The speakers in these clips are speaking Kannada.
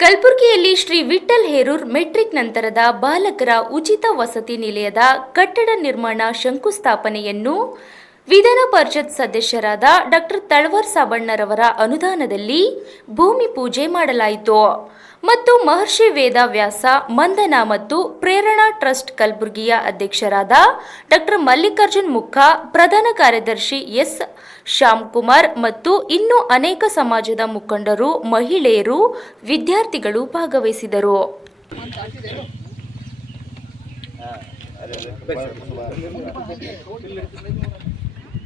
ಕಲಬುರಗಿಯಲ್ಲಿ ಶ್ರೀ ವಿಠಲ್ ಹೇರೂರ್ ಮೆಟ್ರಿಕ್ ನಂತರದ ಬಾಲಕರ ಉಚಿತ ವಸತಿ ನಿಲಯದ ಕಟ್ಟಡ ನಿರ್ಮಾಣ ಶಂಕುಸ್ಥಾಪನೆಯನ್ನು ವಿಧಾನ ಪರಿಷತ್ ಸದಸ್ಯರಾದ ಡಾಕ್ಟರ್ ತಳವಾರ್ ಸಾಬಣ್ಣರವರ ಅನುದಾನದಲ್ಲಿ ಭೂಮಿ ಪೂಜೆ ಮಾಡಲಾಯಿತು. ಮತ್ತು ಮಹರ್ಷಿ ವೇದವ್ಯಾಸ ಮಂದನಾ ಮತ್ತು ಪ್ರೇರಣಾ ಟ್ರಸ್ಟ್ ಕಲಬುರಗಿಯ ಅಧ್ಯಕ್ಷರಾದ ಡಾಕ್ಟರ್ ಮಲ್ಲಿಕಾರ್ಜುನ್ ಮುಖ, ಪ್ರಧಾನ ಕಾರ್ಯದರ್ಶಿ ಎಸ್. ಶ್ಯಾಮ್ಕುಮಾರ್ ಮತ್ತು ಇನ್ನೂ ಅನೇಕ ಸಮಾಜದ ಮುಖಂಡರು, ಮಹಿಳೆಯರು, ವಿದ್ಯಾರ್ಥಿಗಳು ಭಾಗವಹಿಸಿದರು.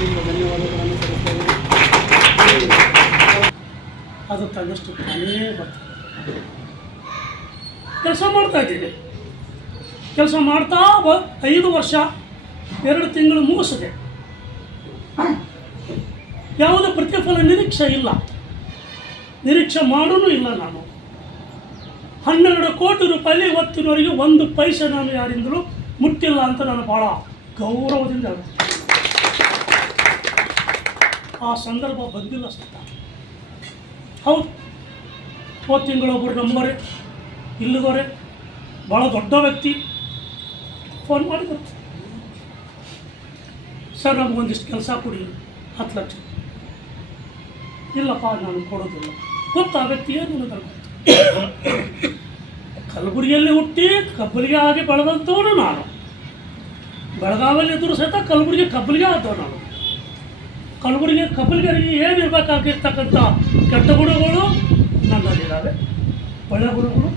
ತುಂಬ ಧನ್ಯವಾದಗಳನ್ನು ಸಲ್ಲಿಸ್ತೇವೆ ಅದು ತನ್ನಷ್ಟು ತಾನೇ ಬರ್ತದೆ. ಕೆಲಸ ಮಾಡ್ತಾ ಇದ್ದೀನಿ. ಕೆಲಸ ಮಾಡ್ತಾ ಬ ಐದು ವರ್ಷ, ಎರಡು ತಿಂಗಳು ಮುಗಿಸಿದೆ. ಯಾವುದೇ ಪ್ರತಿಫಲ ನಿರೀಕ್ಷೆ ಇಲ್ಲ. ನಿರೀಕ್ಷೆ ಮಾಡೂ ಇಲ್ಲ ನಾನು. ಹನ್ನೆರಡು ಕೋಟಿ ರೂಪಾಯಿ ಇವತ್ತಿನವರೆಗೆ ಒಂದು ಪೈಸೆ ನಾನು ಯಾರಿಂದಲೂ ಮುಟ್ಟಿಲ್ಲ ಅಂತ ನಾನು ಭಾಳ ಗೌರವದಿಂದ ಹೇಳ್ತೀನಿ. ಆ ಸಂದರ್ಭ ಬಂದಿಲ್ಲ ಸತ್ತ. ಹೌದು. ಹೋದ ತಿಂಗಳು ಒಬ್ಬರು ನಂಬರೆ ಇಲ್ಲದವರೆ ಭಾಳ ದೊಡ್ಡ ವ್ಯಕ್ತಿ. ಫೋನ್ ಮಾಡಿದ್ರು ಸರ್ ನಮಗೊಂದಿಷ್ಟು ಕೆಲಸ ಕೊಡಿ, ಹತ್ತು ಲಕ್ಷ. ಇಲ್ಲಪ್ಪ, ನಾನು ಕೊಡೋದಿಲ್ಲ. ಗೊತ್ತು, ಆ ವ್ಯಕ್ತಿ ಏನು ನನಗೆ. ಕಲಬುರಗಿಯಲ್ಲಿ ಹುಟ್ಟಿ ಕಬ್ಬಲಿಗೆ ಆಗಿ ಬೆಳೆದಂಥವನು ನಾನು. ಬೆಳಗಾವಿಯಲ್ಲಿ ಇದ್ದರೂ ಸಹಿತ ಕಲಬುರಗಿ ಕಬ್ಬಲಿಗೆ ಆದವು ನಾನು. ಕಲಬುರಗಿ ಕಬ್ಬಲಿಗರಿಗೆ ಏನು ಇರಬೇಕಾಗಿರ್ತಕ್ಕಂಥ ಕೆಟ್ಟ ಗುಣಗಳು ನನ್ನಲ್ಲಿದ್ದಾವೆ ಒಳ್ಳೆ ಗುಣಗಳು